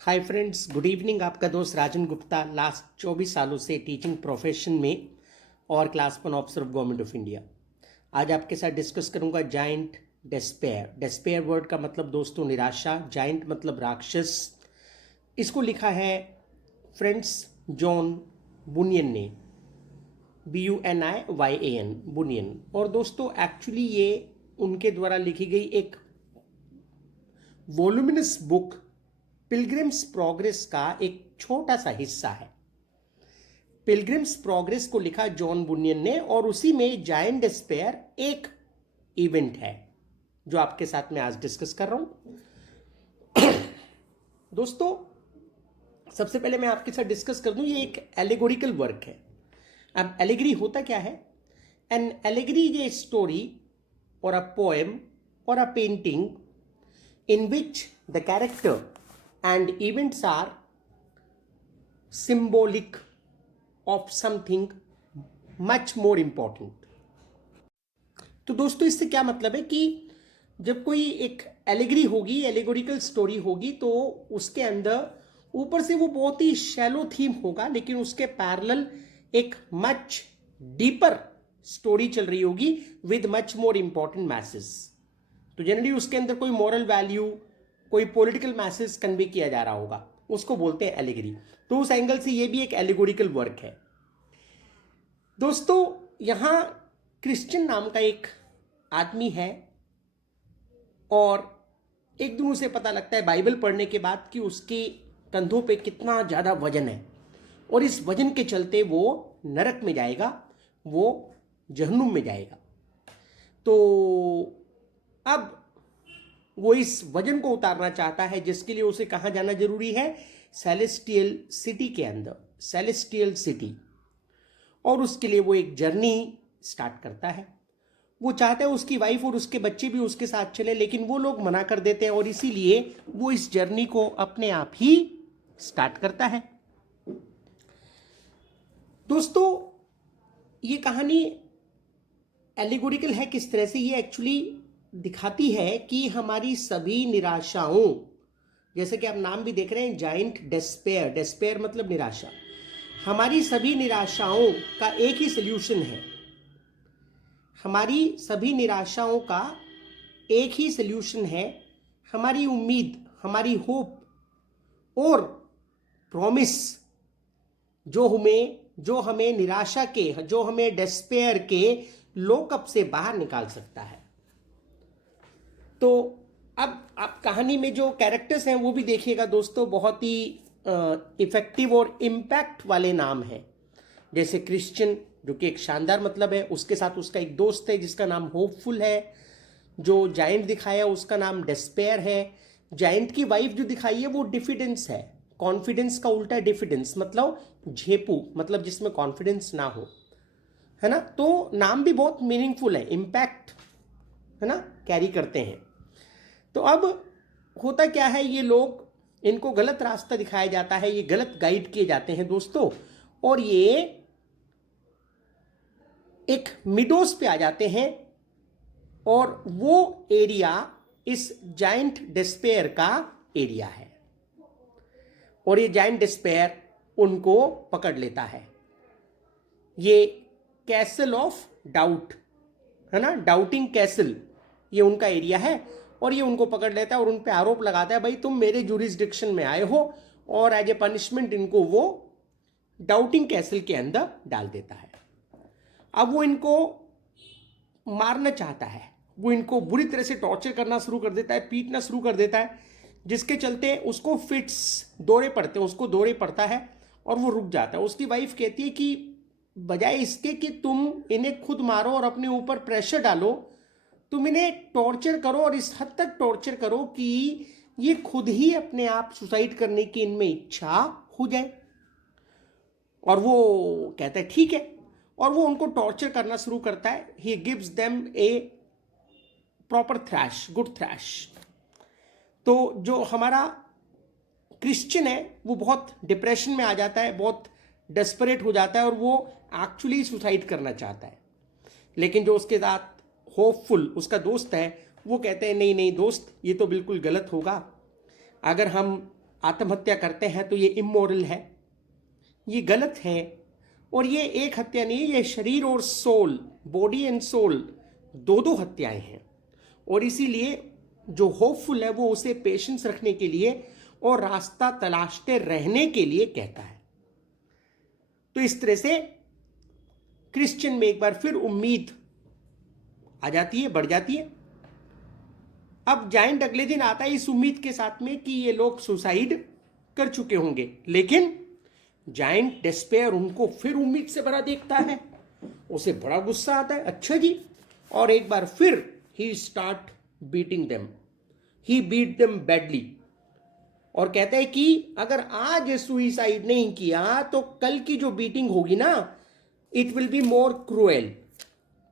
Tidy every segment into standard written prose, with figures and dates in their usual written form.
Hi friends, good evening. आपका दोस्त राजन Gupta last 24 सालों से टीचिंग प्रोफेशन में और class 1 officer of government of India. आज आपके साथ डिस्कस करूंगा जाइंट डेस्पेयर। डेस्पेयर वर्ड का मतलब दोस्तों निराशा, जाइंट मतलब राक्षस। इसको लिखा है फ्रेंड्स जॉन बुनियन ने, BUNIYAN, बुनियन। और दोस्तों एक्चुअली ये उनके द्वारा लिखी गई एक वॉल्यूमिनस बुक पिलग्रिम्स प्रोग्रेस का एक छोटा सा हिस्सा है। पिलग्रिम्स प्रोग्रेस को लिखा जॉन बुनियन ने और उसी में जायंट डिस्पेयर एक इवेंट है जो आपके साथ में आज डिस्कस कर रहा हूं। दोस्तों सबसे पहले मैं आपके साथ डिस्कस कर दूं, ये एक एलिगोरिकल वर्क है। अब एलिगरी होता क्या है? An allegory is a story or a poem or a painting in which the character and events are symbolic of something much more important. तो दोस्तों इससे क्या मतलब है कि जब कोई एक एलिगरी होगी, एलिगोरिकल स्टोरी होगी, तो उसके अंदर ऊपर से वो बहुत ही शैलो थीम होगा, लेकिन उसके पैरेलल एक मच डीपर स्टोरी चल रही होगी with much more important message. तो जनरली उसके अंदर कोई मॉरल वैल्यू, कोई पॉलिटिकल मैसेज कन्वे किया जा रहा होगा, उसको बोलते हैं एलिगरी। तो उस एंगल से ये भी एक एलिगोरिकल वर्क है। दोस्तों यहां क्रिश्चियन नाम का एक आदमी है और एक दिन उसे पता लगता है बाइबल पढ़ने के बाद कि उसके कंधों पे कितना ज़्यादा वजन है और इस वजन के चलते वो नरक में जाएगा, वो जहन्नुम में जाएगा। तो अब वो इस वजन को उतारना चाहता है, जिसके लिए उसे कहाँ जाना जरूरी है? सेलेस्टियल सिटी के अंदर, सेलेस्टियल सिटी। और उसके लिए वो एक जर्नी स्टार्ट करता है। वो चाहता है उसकी वाइफ और उसके बच्चे भी उसके साथ चले, लेकिन वो लोग मना कर देते हैं और इसीलिए वो इस जर्नी को अपने आप ही स्टार्ट करता है। दोस्तों ये कहानी एलिगोरिकल है किस तरह से? ये एक्चुअली दिखाती है कि हमारी सभी निराशाओं, जैसे कि आप नाम भी देख रहे हैं जाइंट डेस्पेयर, डेस्पेयर मतलब निराशा, हमारी सभी निराशाओं का एक ही सल्यूशन है। हमारी सभी निराशाओं का एक ही सल्यूशन है, हमारी उम्मीद, हमारी होप और प्रॉमिस, जो हमें निराशा के, जो हमें डेस्पेयर के लॉकअप से बाहर निकाल सकता है। तो अब आप कहानी में जो कैरेक्टर्स हैं वो भी देखिएगा दोस्तों, बहुत ही इफेक्टिव और इम्पैक्ट वाले नाम हैं। जैसे क्रिश्चियन, जो कि एक शानदार मतलब है, उसके साथ उसका एक दोस्त है जिसका नाम होपफुल है। जो जाइंट दिखाया उसका नाम डेस्पेयर है। जाइंट की वाइफ जो दिखाई है वो डिफिडेंस है। कॉन्फिडेंस का उल्टा डिफिडेंस मतलब झेपू, मतलब जिसमें कॉन्फिडेंस ना हो, है ना। तो नाम भी बहुत मीनिंगफुल है, इम्पैक्ट, है ना, कैरी करते हैं। तो अब होता क्या है, ये लोग, इनको गलत रास्ता दिखाया जाता है, ये गलत गाइड किए जाते हैं दोस्तों, और ये एक मिडोस पे आ जाते हैं और वो एरिया इस जाइंट डिस्पेयर का एरिया है और ये जाइंट डिस्पेयर उनको पकड़ लेता है। ये कैसल ऑफ डाउट, है ना, डाउटिंग कैसल, ये उनका एरिया है और ये उनको पकड़ लेता है और उन पे आरोप लगाता है, भाई तुम मेरे जुरिस्डिक्शन में आए हो, और एज ए पनिशमेंट इनको वो डाउटिंग कैसल के अंदर डाल देता है। अब वो इनको मारना चाहता है, वो इनको बुरी तरह से टॉर्चर करना शुरू कर देता है, पीटना शुरू कर देता है, जिसके चलते उसको फिट्स, दौरे पड़ते हैं, उसको दौरे पड़ता है और वो रुक जाता है। उसकी वाइफ कहती है कि बजाय इसके कि तुम इन्हें खुद मारो और अपने ऊपर प्रेशर डालो, तुम इन्हें टॉर्चर करो और इस हद तक टॉर्चर करो कि ये खुद ही अपने आप सुसाइड करने की इनमें इच्छा हो जाए। और वो कहता है ठीक है, और वो उनको टॉर्चर करना शुरू करता है। He gives them A proper trash, good trash. तो जो हमारा क्रिश्चियन है वो बहुत डिप्रेशन में आ जाता है, बहुत डेस्परेट हो जाता है और वो एक्चुअली सुसाइड करना चाहता है। लेकिन जो उसके साथ होपफुल उसका दोस्त है, वो कहते हैं नहीं नहीं दोस्त, ये तो बिल्कुल गलत होगा। अगर हम आत्महत्या करते हैं तो ये इमोरल है, ये गलत है। और ये एक हत्या नहीं, ये शरीर और सोल, बॉडी एंड सोल, दो दो हत्याएं हैं। और इसीलिए जो होपफुल है वो उसे पेशेंस रखने के लिए और रास्ता तलाशते रहने के लिए कहता है। तो इस तरह से क्रिश्चियन में एक बार फिर उम्मीद आ जाती है, बढ़ जाती है। अब जायंट अगले दिन आता है इस उम्मीद के साथ में कि ये लोग सुसाइड कर चुके होंगे, लेकिन जायंट डिस्पेयर उनको फिर उम्मीद से भरा देखता है, उसे बड़ा गुस्सा आता है, अच्छा जी, और एक बार फिर ही स्टार्ट बीटिंग देम, ही बीट देम बैडली, और कहता है कि अगर आज सुइसाइड नहीं किया तो कल की जो बीटिंग होगी ना, it will be more cruel.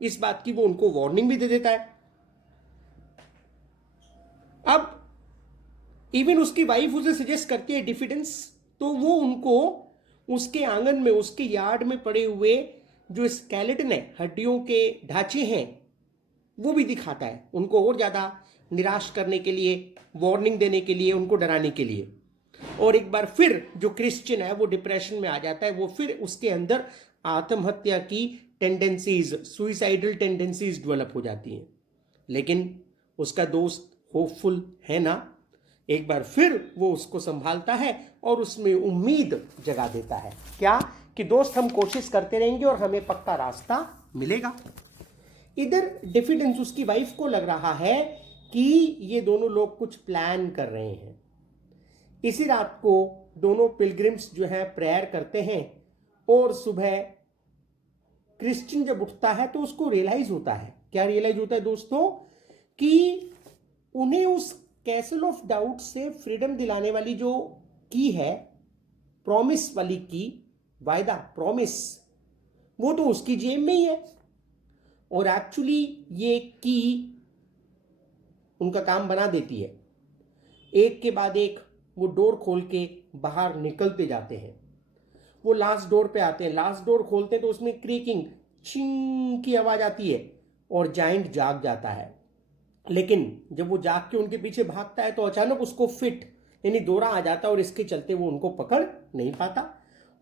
इस बात की वो उनको वार्निंग भी दे देता है। अब इवन उसकी वाइफ उसे सजेस्ट करती है डिफिडेंस, तो वो उनको उसके आंगन में, उसके यार्ड में पड़े हुए जो स्केलेटन है, हड्डियों के ढांचे हैं, वो भी दिखाता है, उनको और ज्यादा निराश करने के लिए, वार्निंग देने के लिए, उनको डराने के लिए। और एक बार फिर जो क्रिश्चियन है वो डिप्रेशन में आ जाता है, वो फिर उसके अंदर आत्महत्या की टेंडेंसीज, सुइसाइडल टेंडेंसीज डेवलप हो जाती हैं। लेकिन उसका दोस्त होपफुल है ना, एक बार फिर वो उसको संभालता है और उसमें उम्मीद जगा देता है, क्या कि दोस्त हम कोशिश करते रहेंगे और हमें पक्का रास्ता मिलेगा। इधर डिफिडेंस, उसकी वाइफ को लग रहा है कि ये दोनों लोग कुछ प्लान कर रहे हैं। इसी रात को दोनों पिलग्रिम्स जो है प्रेयर करते हैं, और सुबह क्रिश्चियन जब उठता है तो उसको रियलाइज होता है, क्या रियलाइज होता है दोस्तों, कि उन्हें उस कैसल ऑफ डाउट से फ्रीडम दिलाने वाली जो की है, प्रॉमिस वाली की, वायदा, प्रॉमिस, वो तो उसकी जेब में ही है। और एक्चुअली ये की उनका काम बना देती है। एक के बाद एक वो डोर खोल के बाहर निकलते जाते हैं। वो लास्ट डोर पे आते हैं, लास्ट डोर खोलते हैं तो उसमें क्रीकिंग, चिंग की आवाज आती है और जायंट जाग जाता है। लेकिन जब वो जाग के उनके पीछे भागता है तो अचानक उसको फिट यानी दौरा आ जाता है, और इसके चलते वो उनको पकड़ नहीं पाता।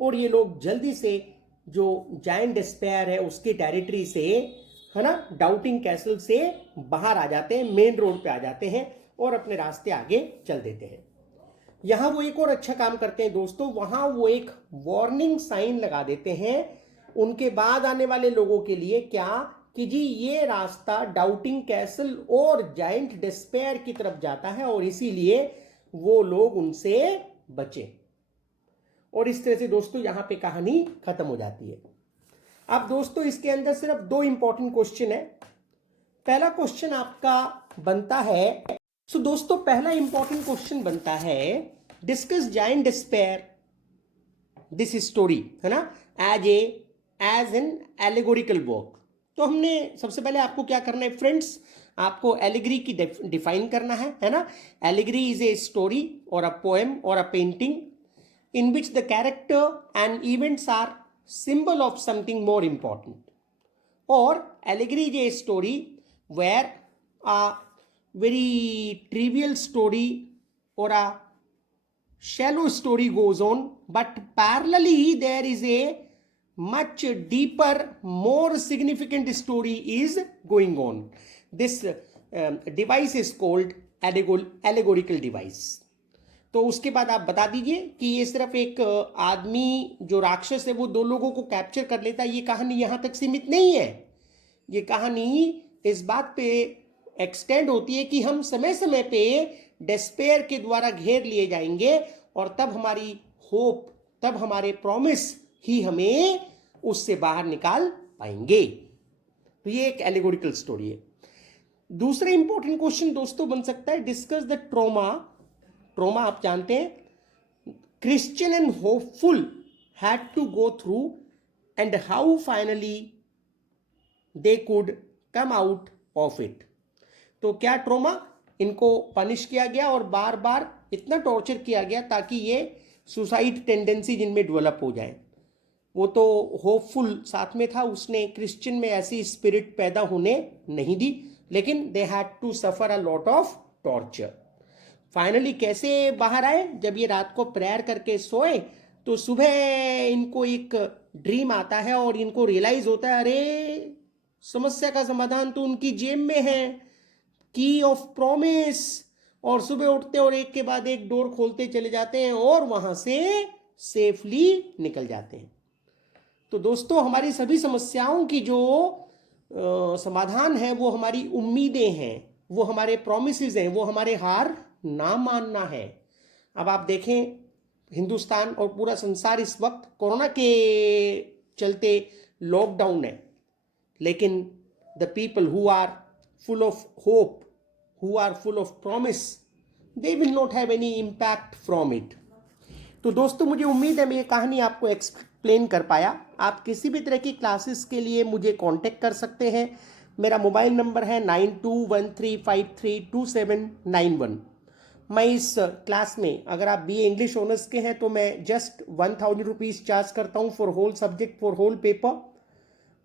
और ये लोग जल्दी से जो जायंट डिस्पेयर है उसकी टेरिटरी से, है ना, डाउटिंग कैसल से बाहर आ जाते हैं, मेन रोड पे आ जाते हैं और अपने रास्ते आगे चल देते हैं। यहां वो एक और अच्छा काम करते हैं दोस्तों, वहां वो एक वार्निंग साइन लगा देते हैं उनके बाद आने वाले लोगों के लिए, क्या कि जी ये रास्ता डाउटिंग कैसल और जायंट डिस्पेयर की तरफ जाता है, और इसीलिए वो लोग उनसे बचे। और इस तरह से दोस्तों यहां पे कहानी खत्म हो जाती है। अब दोस्तों इसके अंदर सिर्फ दो इंपॉर्टेंट क्वेश्चन है। पहला क्वेश्चन आपका बनता है, सो दोस्तों पहला इंपॉर्टेंट क्वेश्चन बनता है, discuss giant despair this story, है ना, एज एन एलिगोरिकल वर्क। तो हमने सबसे पहले आपको क्या करना है फ्रेंड्स, आपको एलिगरी की डिफाइन करना है ना। Allegory is a story or a poem or a painting in which the character and events are symbol of something more important, or allegory is a story where a very trivial story or a shallow story goes on, but parallelly there is a much deeper, more significant story is going on. This device is called allegorical device. तो उसके बाद आप बता दीजिए कि ये सिर्फ एक आदमी जो राक्षस है वो दो लोगों को कैप्चर कर लेता है, ये कहानी यहां तक सीमित नहीं है। ये कहानी इस बात पे एक्सटेंड होती है कि हम समय समय पे डिस्पेयर के द्वारा घेर लिए जाएंगे, और तब हमारी होप, तब हमारे प्रॉमिस ही हमें उससे बाहर निकाल पाएंगे। तो ये एक एलिगोरिकल स्टोरी है। दूसरा इंपॉर्टेंट क्वेश्चन दोस्तों बन सकता है, डिस्कस द ट्रॉमा। ट्रॉमा आप जानते हैं, Christian and Hopeful had to go through and how finally they could come out of it. तो क्या ट्रॉमा, इनको पनिश किया गया और बार बार इतना टॉर्चर किया गया ताकि ये सुसाइड टेंडेंसी जिनमें डेवलप हो जाए। वो तो होपफुल साथ में था, उसने क्रिश्चियन में ऐसी स्पिरिट पैदा होने नहीं दी, लेकिन they had to suffer a lot of torture. Finally कैसे बाहर आए? जब ये रात को प्रेयर करके सोए तो सुबह इनको एक ड्रीम आता है और इनको रियलाइज होता है, अरे समस्या का समाधान तो उनकी जेब में है, की ऑफ प्रॉमिस। और सुबह उठते और एक के बाद एक डोर खोलते चले जाते हैं और वहां से सेफली निकल जाते हैं। तो दोस्तों, हमारी सभी समस्याओं की जो समाधान है वो हमारी उम्मीदें हैं, वो हमारे प्रोमिसेस हैं, वो हमारे हार ना मानना है। अब आप देखें, हिंदुस्तान और पूरा संसार इस वक्त कोरोना के चलते लॉकडाउन है, लेकिन the people who are full of hope, who are full of promise, they will not have any impact from it. तो दोस्तों, मुझे उम्मीद है मैं ये कहानी आपको एक्सप्लेन कर पाया। आप किसी भी तरह की क्लासेस के लिए मुझे कांटेक्ट कर सकते हैं। मेरा मोबाइल नंबर है 9213532791। मैं इस क्लास में, अगर आप BA इंग्लिश ऑनर्स के हैं तो मैं जस्ट 1000 रुपीज़ चार्ज करता हूँ for whole subject, for whole paper.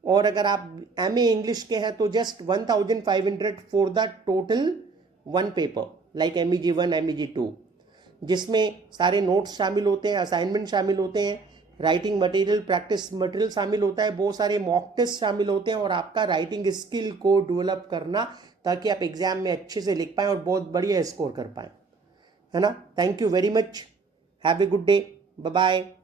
और अगर आप MA इंग्लिश के हैं तो just 1500 for the total one paper, like MEG 1 MEG 2, जिसमें सारे नोट्स शामिल होते हैं, असाइनमेंट शामिल होते हैं, राइटिंग मटेरियल, प्रैक्टिस मटेरियल शामिल होता है, बहुत सारे मॉक टेस्ट शामिल होते हैं और आपका राइटिंग स्किल को डेवलप करना, ताकि आप एग्जाम में अच्छे से लिख पाएँ और बहुत बढ़िया स्कोर कर पाएँ, है ना। Thank you very much, have a good day, bye bye.